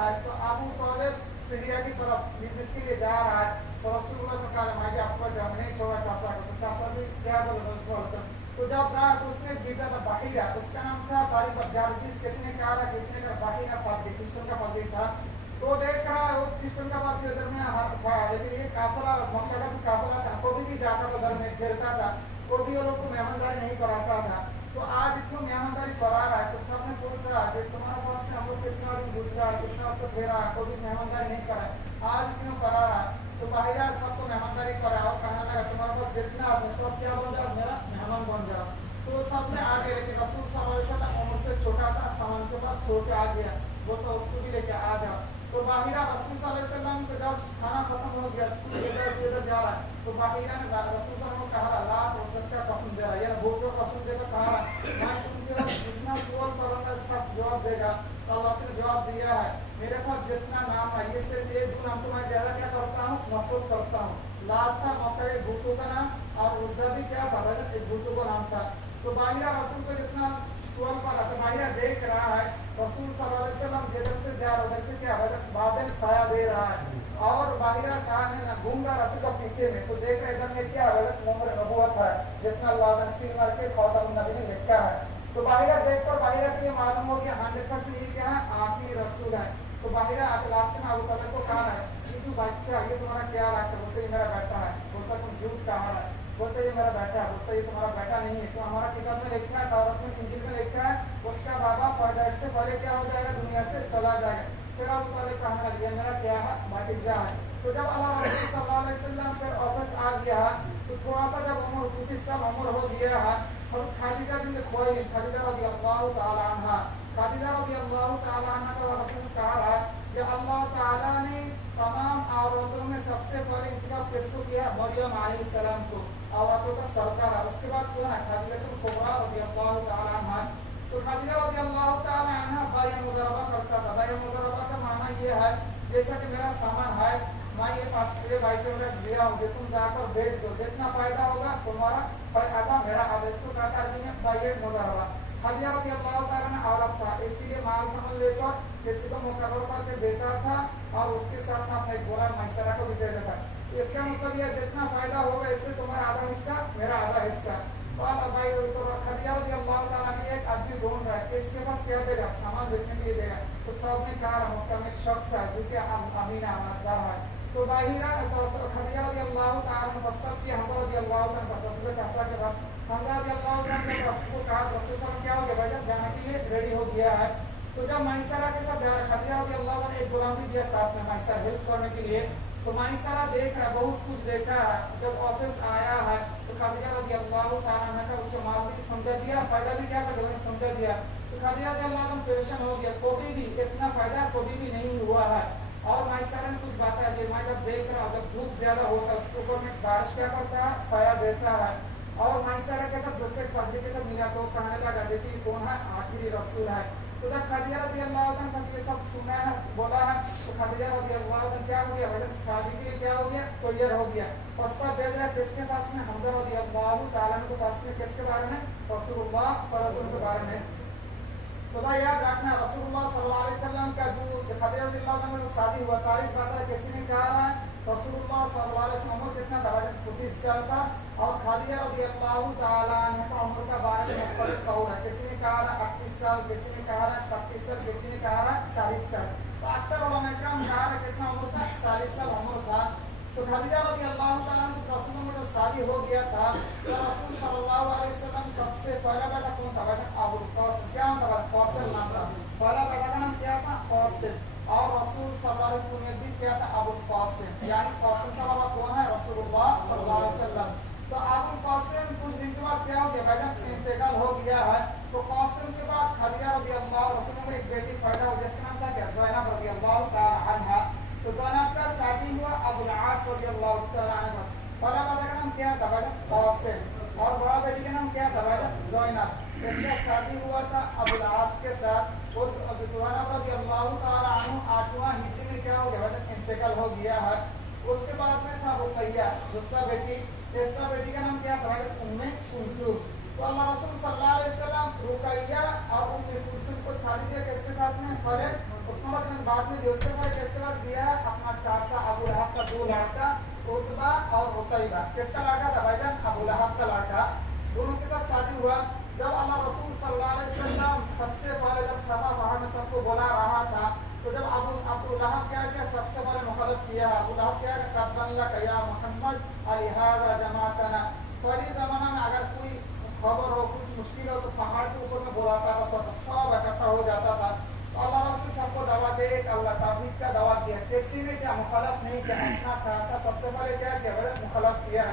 ہے تو ابو طالب सीरिया की तरफ बिजनेस के लिए जा रहा है तो रसूलुल्लाह सल्लल्लाहु अलैहि वसल्लम आपको जब नहीं छोड़ा चाचा को तो चाचा भी क्या बोल तो जब रहा तो उसने बेटा था बाहिरा उसका नाम था तारिक अब्दालिस किसने कहा था किसने का बाहिरा फादरी क्रिश्चियन का फादरी था तो देख रहा है वो क्रिश्चियन का फादरी उधर में हाथ था लेकिन ये काफिला मक्का का काफिला था कोई भी जाता था उधर में घेरता था कोई भी वो लोग को मेहमानदारी नहीं कराता था तो आज इसको मेहमानदारी करा रहा है तो सबने पूछा कि तुम्हारे पास से हम लोग कितना दिन दूसरा कितना आपको फेरा कोई भी मेहमानदारी नहीं करा आज क्यों करा रहा है तो बाहिरा सबको मेहमानदारी करा और कहने लगा तुम्हारे पास जितना सब क्या बन जाओ मेरा मेहमान बन जाओ तो सबने आ गए लेकिन रसूल सल्लल्लाहु अलैहि वसल्लम उम्र से छोटा था सामान के बाद छोड़ के आ गया वो तो उसको भी लेके आ जाओ तो बाहिरा रसूल सल्लल्लाहु अलैहि वसल्लम को जब खाना खत्म हो गया स्कूल इधर जा रहा है तो बाहिरा ने रसूल सल्लल्लाहु अलैहि वसल्लम को कहा अल्लाह हो सकता कसम दे रहा है यार वो जो कसम देकर कहा मैं तुमको जितना सवाल करूंगा सब जवाब देगा तो अल्लाह से जवाब दिया है मेरे पास जितना नाम है ये सिर्फ ये दो नाम तो मैं ज्यादा क्या करता हूँ नफरत करता हूँ लात था मक्का के भूतों का नाम और उज्जा भी क्या था रजत एक भूतों का नाम था तो बाहिरा रसूल को जितना सवाल कर रहा था बाहिरा देख रहा है रसूल सल्लल्लाहु अलैहि वसल्लम जिधर से जा रहा उधर से क्या बादल साया दे रहा है और बाहिरा कहा है घूम रहा रसूल का पीछे में तो देख रहे इधर में क्या रजत मोहर नबूवत है जिसमें अल्लाह ने सील मार के खातमुन नबी ने लिखा है तो बाहिरा देखकर बाहिरा को ये मालूम हो गया 100% ये क्या है आखिरी रसूल है तो बाहिरा आके लास्ट में अबू तलब को कहा है कि तू बच्चा ये तुम्हारा क्या रखा बोलते ये मेरा बेटा है बोलता तुम झूठ कहा है बोलते ये मेरा बेटा है बोलता ये तुम्हारा बेटा नहीं है तो हमारा किताब में लिखा है तौरात में इंजील में लिखा है उसका बाबा पैदाइश से पहले क्या हो जाएगा दुनिया से चला जाएगा फिर अबू तलब कहने लग गया मेरा क्या है बातिजा है तो जब अल्लाह रसूल सल्लल्लाहु अलैहि वसल्लम फिर वापस आ गया तो थोड़ा सा जब उम्र 35 साल उम्र हो गया है और खादिजा बिन खुवैलिद खादिजा रज़ियल्लाहु ताला अन्हा खादिजा रज़ियल्लाहु ताला अन्हा का रसूल कहा है कि अल्लाह ताला ने तमाम औरतों में सबसे पहले इंतखाब किसको किया मरियम अलैहिस्सलाम को औरतों का सरदार है उसके बाद कौन है खादिजा कुबरा रज़ियल्लाहु ताला अन्हा तो खादिजा रज़ियल्लाहु ताला अन्हा बाय मुज़रबा करता था बाय मुज़रबा का माना ये है जैसा कि मेरा सामान है मैं ये पास ये वाइटोलेस दिया हूँ तुम जाकर बेच दो जितना फायदा होगा तुम्हारा फायदा मेरा आधा इसको कहता है कि बाय मुज़रबा खादिजा रज़ियल्लाहु ताला ने औरत था इसलिए माल सामान लेकर किसी को मुकर्रर करके देता था और उसके साथ में अपने गोला मैसरा को भी दे देता इसका मतलब ये जितना फायदा होगा इससे तुम्हारा आधा हिस्सा मेरा आधा हिस्सा भाई तो खादिजा रज़ियल्लाहु ताला ने एक आदमी ढूंढ रहा है इसके पास क्या देगा सामान बेचने के लिए देगा तो सब ने कहा मक्का में एक शख्स है जो कि अमीना अमानतदार है तो बाहिरा तो खादिजा रज़ियल्लाहु ताला ने प्रस्ताव किया हमजा रज़ियल्लाहु ताला प्रस्ताव के चाचा के पास हमजा रज़ियल्लाहु ताला ने रसूल को कहा रसूल सल्लल्लाहु क्या हो गया भाई जाने के लिए रेडी हो गया है तो जब मैसरा के साथ खादिजा रज़ियल्लाहु ताला ने एक गुलाम भी दिया साथ में मैसरा हेल्प करने के लिए तो मैसरा देख रहा बहुत कुछ देखा है जब ऑफिस आया है तो खादिजा रज़ियल्लाहु ताला ने उसको माल भी समझा दिया फायदा भी क्या कर दिया समझा दिया तो खादिजा रज़ियल्लाहु ताला परेशान हो गया कभी भी इतना फायदा कभी भी नहीं हुआ है और मैसरा ने कुछ बात है मैं जब देख रहा हूँ जब धूप ज्यादा होता है उसके ऊपर में बारिश क्या करता है साया देता है और मैसरा के साथ दूसरे फादरी के साथ मिला तो कहने लगा देखिए कौन है आखिरी रसूल है तो जब खादिजा रज़ियल्लाहु ताला ने ये सब सुना है बोला है तो खादिजा रज़ियल्लाहु ताला क्या हो गया भाई शादी के लिए क्या हो गया तैयार हो गया प्रस्ताव भेज रहा है किसके पास में हमजा रज़ियल्लाहु ताला के पास में किसके बारे में रसूलुल्लाह सल्लल्लाहु अलैहि वसल्लम के बारे में तो भाई याद रखना रसूलुल्लाह सल्लल्लाहु अलैहि वसल्लम का जो खादिजा रज़ियल्लाहु ताला में शादी हुआ तारीख बता है किसी ने कहा है रसूलुल्लाह सल्लल्लाहु अलैहि वसल्लम उम्र कितना था 25 साल था और खादिजा रज़ियल्लाहु ताला अन्हा उम्र का बारे में मुख्तलिफ कौल है किसी ने कहा 38 साल किसी ने कहा 37 साल किसी ने कहा 40 साल तो अक्सर उलमा इकराम कहा कितना उम्र था 40 साल उम्र था तो खादिजा रज़ियल्लाहु ताला से रसूल में जब शादी हो गया था तो रसूल सल्लल्लाहु अलैहि वसल्लम सबसे पहला बेटा कौन था भाई अबुल कासिम क्या था कासिम नाम था पहला बेटा का नाम क्या था कासिम और रसूल सल्लल्लाहु अलैहि वसल्लम में भी क्या था अबुल कासिम यानी कासिम का बाबा कौन है रसूलुल्लाह सल्लल्लाहु अलैहि वसल्लम तो अबुल कासिम कुछ दिन के बाद क्या हो गया भाई इंतकाल हो गया है तो कासिम के बाद खादिजा रज़ियल्लाहु ताला में एक बेटी पैदा हुई जिसका नाम था क्या ज़ैनब रज़ियल्लाहु ताला अन्हा तो ज़ैनब का शादी हुआ अबुल आस रज़ियल्लाहु ताला अन्हु पहला बेटा का नाम क्या था भाई कासिम और बड़ा बेटी का नाम क्या था भाई ज़ैनब इसका शादी हुआ था अबुल आस के साथ और ज़ैनब रज़ियल्लाहु ताला अन्हु 8वां हिजरी में क्या हो गया भाई इंतकाल हो गया है उसके बाद में था रुकैया दूसरा बेटी तीसरा बेटी का नाम क्या था भाई उम्मे कुलसूम तो अल्लाह रसूल सल्लल्लाहु अलैहि वसल्लम रुकैया और उम्मे कुलसूम को शादी किया किसके साथ में खालिद उस्मान بعد में दिया, उससे पहले किसके पास दिया है? अपना चाचा अबू लहब का दो लड़का उतबा और उतैबा. किसका लड़का था भाईजान? अबू लहब का लड़का. दोनों के साथ शादी हुआ. जब अल्लाह रसूल सल्लल्लाहु अलैहि वसल्लम सबसे पहले जब सभा वहां में सबको बुला रहा था, तो जब अबू लहब क्या किया? सबसे पहले मुखालफ किया. अबू लहब क्या है? तब्बन लक या मोहम्मद अलिहाजा जमातना. पहले जमाना में अगर कोई खबर हो, कुछ मुश्किल हो, तो पहाड़ के ऊपर में बुलाता था, सब इकट्ठा हो जाता था. अल्लाह रसूल सबको दवा दे, अल्लाह तौहीद का दवा दिया. किसी ने क्या मुखालफ नहीं किया. अपना चाचा सबसे पहले क्या किया? मुखालफ किया.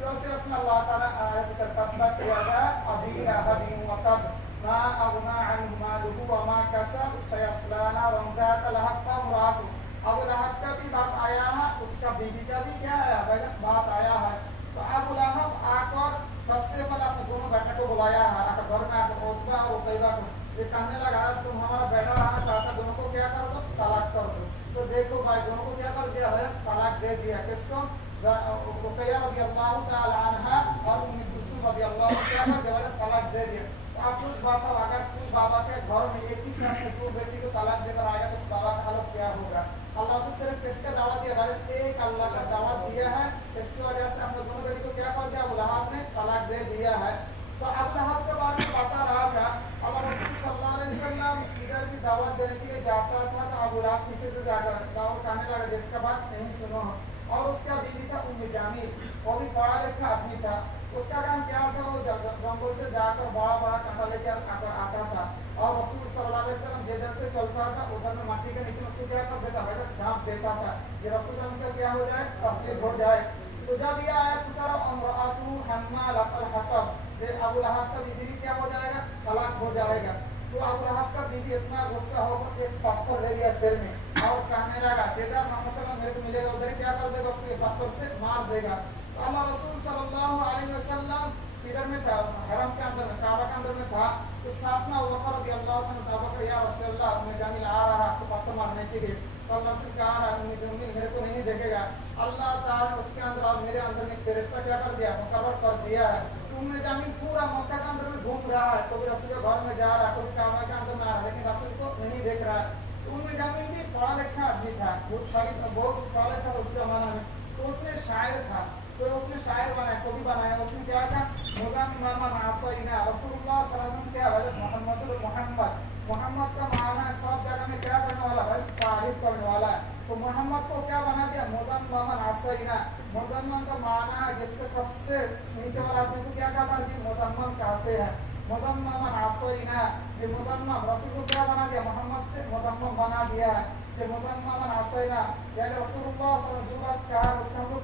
तो से अपना अल्लाह ताला आयत का तब्बत किया था अभी लहबी व तब मा अगना अन्हु मालुहु व मा कसब सयस्ला नारन ज़ात लहब वम्रातु. अबू लहब का भी बात आया है, उसका बीवी का भी क्या है भाई बात आया है. तो अबू लहब आकर सबसे पहले अपने दोनों बेटे को बुलाया है. आकर घर में आकर उतबा और उतैबा को ये कहने लगा, तुम हमारा बेटा रहना चाहता, दोनों को क्या कर दो? तलाक कर दो. तो देखो भाई, दोनों को क्या कर दिया है? तलाक दे दिया. किसको? रुकैया रज़ियल्लाहु तआला अन्हा और उम्मे कुलसूम रज़ियल्लाहु तआला अन्हा तलाक दे दिया. तो आप कुछ बात, अगर कोई बाबा के घर में एक ही साथ में दो बेटी को तलाक देकर आएगा तो उस बाबा का हालत क्या होगा? अल्लाह ने सिर्फ किसका दावा दिया? एक अल्लाह का दावा दिया है. इसकी वजह से हमने दोनों बेटी को क्या कर दिया? अबू लहब ने तलाक दे दिया है. तो अबू लहब के बारे में बता रहा था, अल्लाह रसूल सल्लल्लाहु अलैहि वसल्लम इधर भी दावत देने के लिए जाता था, तो अबू लहब पीछे से जाकर दावत कहने लगा, जिसका बात नहीं सुनो. और उसका बीवी था उम्मे जामील, वो भी पढ़ा लिखा आदमी था. उसका काम क्या था? वो जंगल से जाकर बड़ा बड़ा कांटा लेकर आता था और रसूल सल्लल्लाहु अलैहि वसल्लम जिधर से चलता था उधर में माटी के नीचे उसको क्या कर देता? ढांप देता था, ये रसूल का क्या हो जाए? तकलीफ हो जाए. तो जब ये आयत उतरा अमरातु हम्मालतल हतब, ये अबू लहब का बीवी क्या हो जाएगा? तलाक हो जाएगा. तो अबू लहब का बीवी इतना गुस्सा होकर एक पत्थर ले लिया सिर में और कहने लगा, जिधर मोहम्मद सल्लल्लाहु अलैहि वसल्लम मेरे को मिलेगा उधर क्या कर देगा? उसको पत्थर से मार देगा. तो अल्लाह रसूल सल्लल्लाहु अलैहि वसल्लम किधर में था? हरम के अंदर में, काबा के अंदर में था. तो साथ में अबू बकर रज़ियल्लाहु अन्हु, अबू बकर या रसूलल्लाह उम्मे जामील आ रहा आपको पत्थर मारने के लिए. तो अल्लाह रसूल कहा रहा, उम्मे जामील मेरे को नहीं देखेगा. अल्लाह ताला उसके अंदर और मेरे अंदर में फरिश्ता क्या कर दिया? मुकर्रर कर दिया है. उम्मे जामील पूरा मक्का के अंदर में घूम रहा है, कभी रसूल के घर में जा रहा है, कभी काबा के अंदर में आ रहा है, लेकिन रसूल को नहीं देख रहा है. तो उम्मे जामील भी पढ़ा लिखा आदमी था, बहुत पढ़ा लिखा था उस जमाना में. तो उसने शायर था, तो उसने शायर बनाया, कवि बनाया. उसने क्या था? मुज़म्ममन आसैना रसूलुल्लाह सल्लल्लाहु अलैहि वसल्लम, क्या है? मोहम्मद का माना है सब जगह में क्या करने वाला भाई? तारीफ करने वाला है. तो मोहम्मद को क्या बना दिया? मुज़म्ममन आसैना. मुज़म्मम का माना है जिसके सबसे नीचे वाला आदमी को क्या कहता है? मुज़म्मम कहते हैं. मुज़म्ममन आसैना, ये मुज़म्मम रसूल को क्या बना दिया? मोहम्मद से मुज़म्मम बना दिया है. ये मुज़म्ममन आसैना यानी रसूलुल्लाह सल्लल्लाहु अलैहि वसल्लम जो बात कहा उसका हमको